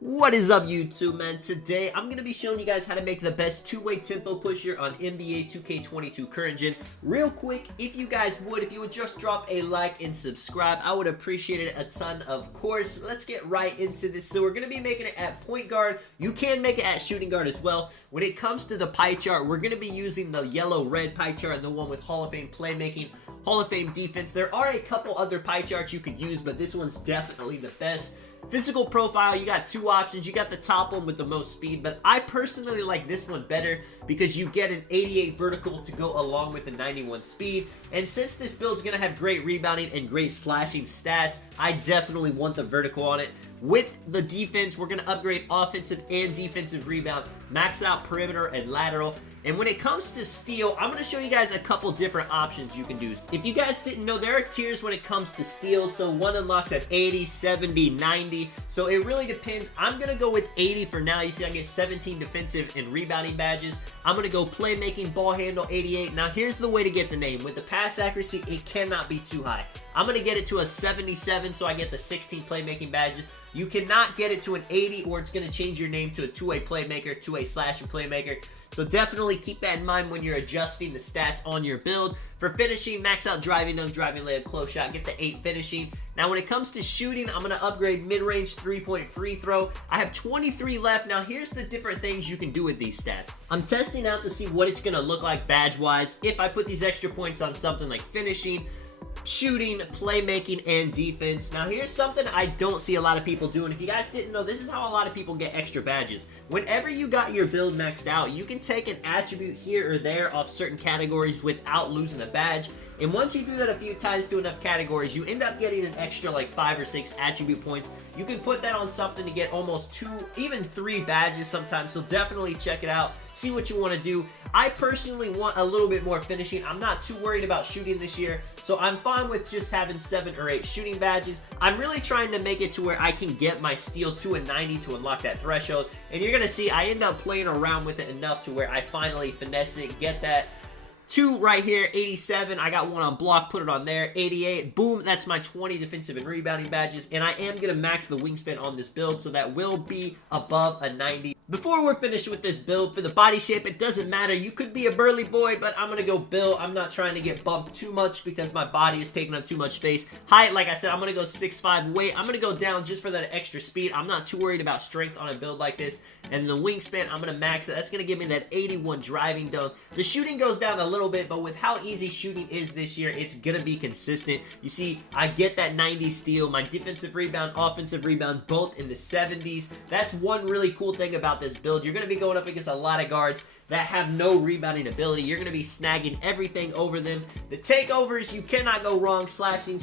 What is up, YouTube, man? Today, I'm going to be showing you guys how to make the best two-way tempo pusher on NBA 2K22 current gen. Real quick, if you would just drop a like and subscribe, I would appreciate it a ton, of course. Let's get right into this. So we're going to be making it at point guard. You can make it at shooting guard as well. When it comes to the pie chart, we're going to be using the yellow-red pie chart and the one with Hall of Fame playmaking, Hall of Fame defense. There are a couple other pie charts you could use, but this one's definitely the best. Physical profile, you got two options. You got the top one with the most speed, but I personally like this one better because you get an 88 vertical to go along with the 91 speed. And since this build's going to have great rebounding and great slashing stats, I definitely want the vertical on it. With the defense, we're going to upgrade offensive and defensive rebound, max out perimeter and lateral. And when it comes to steal, I'm going to show you guys a couple different options you can do. If you guys didn't know, there are tiers when it comes to steal. So one unlocks at 80, 70, 90. So it really depends. I'm going to go with 80 for now. You see I get 17 defensive and rebounding badges. I'm going to go playmaking, ball handle, 88. Now here's the way to get the name. With the pass accuracy, it cannot be too high. I'm going to get it to a 77 so I get the 16 playmaking badges. You cannot get it to an 80 or it's going to change your name to a two-way playmaker, two-way slashing playmaker. So definitely keep that in mind when you're adjusting the stats on your build. For finishing, max out driving, dunk, driving, layup, close shot, get the 8 finishing. Now when it comes to shooting, I'm going to upgrade mid-range, 3-point free throw. I have 23 left. Now here's the different things you can do with these stats. I'm testing out to see what it's going to look like badge-wise if I put these extra points on something like finishing, shooting, playmaking, and defense. Now here's something I don't see a lot of people doing. If you guys didn't know, this is how a lot of people get extra badges. Whenever you got your build maxed out, you can take an attribute here or there off certain categories without losing a badge. And once you do that a few times to enough categories, you end up getting an extra like 5 or 6 attribute points. You can put that on something to get almost 2, even 3 badges sometimes. So definitely check it out. See what you want to do. I personally want a little bit more finishing. I'm not too worried about shooting this year. So I'm fine with just having 7 or 8 shooting badges. I'm really trying to make it to where I can get my steal to a 90 to unlock that threshold. And you're going to see I end up playing around with it enough to where I finally finesse it, get that 2 right here, 87. I got one on block, put it on there, 88. Boom, that's my 20 defensive and rebounding badges. And I am going to max the wingspan on this build, so that will be above a 90. Before we're finished with this build, for the body shape, it doesn't matter. You could be a burly boy, but I'm going to go Bill. I'm not trying to get bumped too much because my body is taking up too much space. Height, like I said, I'm going to go 6'5". Weight, I'm going to go down just for that extra speed. I'm not too worried about strength on a build like this. And the wingspan, I'm going to max it. That's going to give me that 81 driving dunk. The shooting goes down a little bit, but with how easy shooting is this year, it's going to be consistent. You see, I get that 90 steal. My defensive rebound, offensive rebound, both in the 70s. That's one really cool thing about this build. You're going to be going up against a lot of guards that have no rebounding ability. You're going to be snagging everything over them. The takeovers, you cannot go wrong. Slashing,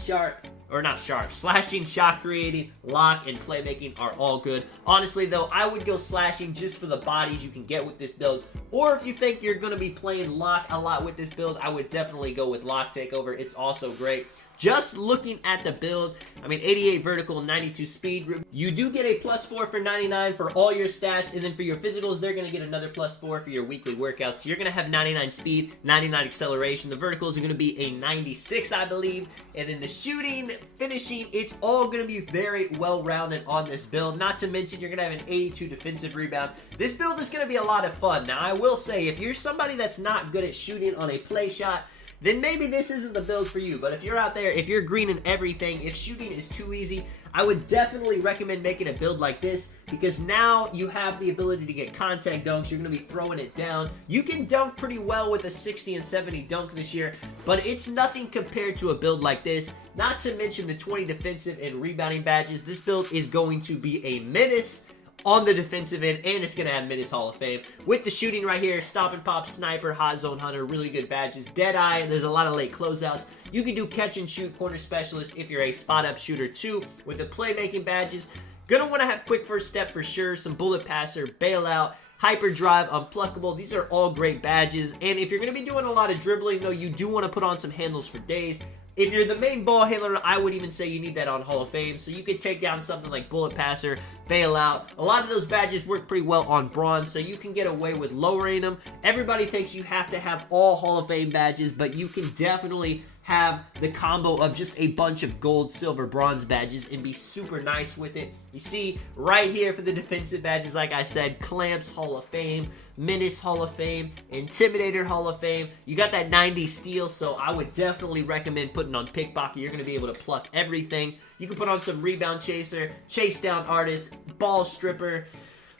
shot creating, lock, and playmaking are all good. Honestly, though, I would go slashing just for the bodies you can get with this build. Or if you think you're going to be playing lock a lot with this build, I would definitely go with lock takeover. It's also great. Just looking at the build, I mean, 88 vertical, 92 speed. You do get a +4 for 99 for all your stats, and then for your physicals, they're going to get another +4 for your weekly workouts. So you're going to have 99 speed, 99 acceleration. The verticals are going to be a 96, I believe. And then the shooting, finishing, it's all going to be very well-rounded on this build. Not to mention, you're going to have an 82 defensive rebound. This build is going to be a lot of fun. Now, I will say, if you're somebody that's not good at shooting on a play shot, then maybe this isn't the build for you. But if you're out there, if you're green in everything, if shooting is too easy, I would definitely recommend making a build like this because now you have the ability to get contact dunks. You're going to be throwing it down. You can dunk pretty well with a 60 and 70 dunk this year, but it's nothing compared to a build like this. Not to mention the 20 defensive and rebounding badges. This build is going to be a menace on the defensive end, and it's going to have Minutes Hall of Fame. With the shooting right here, Stop and Pop, Sniper, Hot Zone Hunter, really good badges. Deadeye, there's a lot of late closeouts. You can do Catch and Shoot, Corner Specialist if you're a spot-up shooter too. With the playmaking badges, going to want to have Quick First Step for sure, some Bullet Passer, Bailout, Hyperdrive, Unpluckable. These are all great badges, and if you're going to be doing a lot of dribbling, though, you do want to put on some handles for days. If you're the main ball handler, I would even say you need that on Hall of Fame. So you could take down something like Bullet Passer, Bailout. A lot of those badges work pretty well on Bronze, so you can get away with lowering them. Everybody thinks you have to have all Hall of Fame badges, but you can definitely have the combo of just a bunch of gold, silver, bronze badges and be super nice with it. You see right here for the defensive badges, like I said, Clamps Hall of Fame, Menace Hall of Fame, Intimidator Hall of Fame. You got that 90 steal, so I would definitely recommend putting on Pickpocket. You're going to be able to pluck everything. You can put on some Rebound Chaser, Chase Down Artist, Ball Stripper,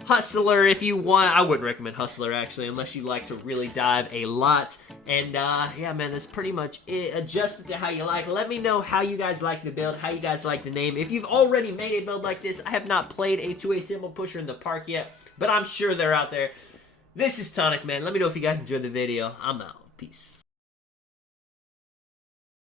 Hustler if you want. I wouldn't recommend Hustler actually unless you like to really dive a lot. And yeah, man, that's pretty much it. Adjust it to how you like. Let me know how you guys like the build, how you guys like the name. If you've already made a build like this, I have not played a 2A Temple Pusher in the park yet, but I'm sure they're out there. This is Tonic, man. Let me know if you guys enjoyed the video. I'm out. Peace.